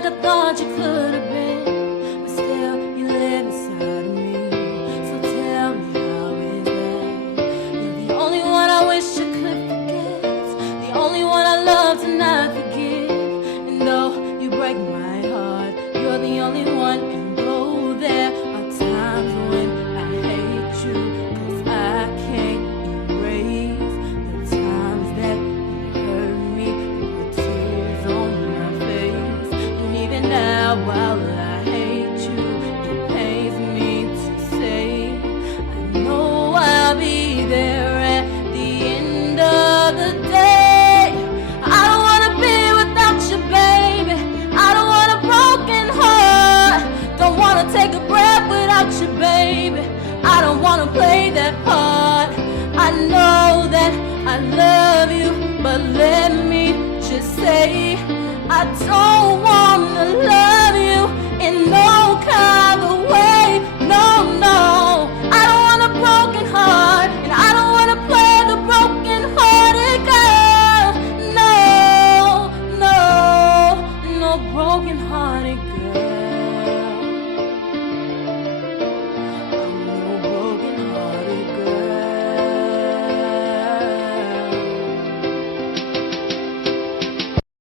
like I thought you could have been, but still you live inside of me. So tell me, how is that? You're the only one I wish I could forget, the only one I love to not forgive. And though you break my heart, you're the only one. And though there are times when I hate you, 'cause I can't erase the times that you hurt me and put tears on my face. And even now, while I hate you, it pains me to say I know I'll be there at the end of the day. I don't wanna be without you, baby. I don't want a broken heart. Don't wanna take a breath without you, baby. I don't wanna play that part. I know that I love you, but let me just say I don't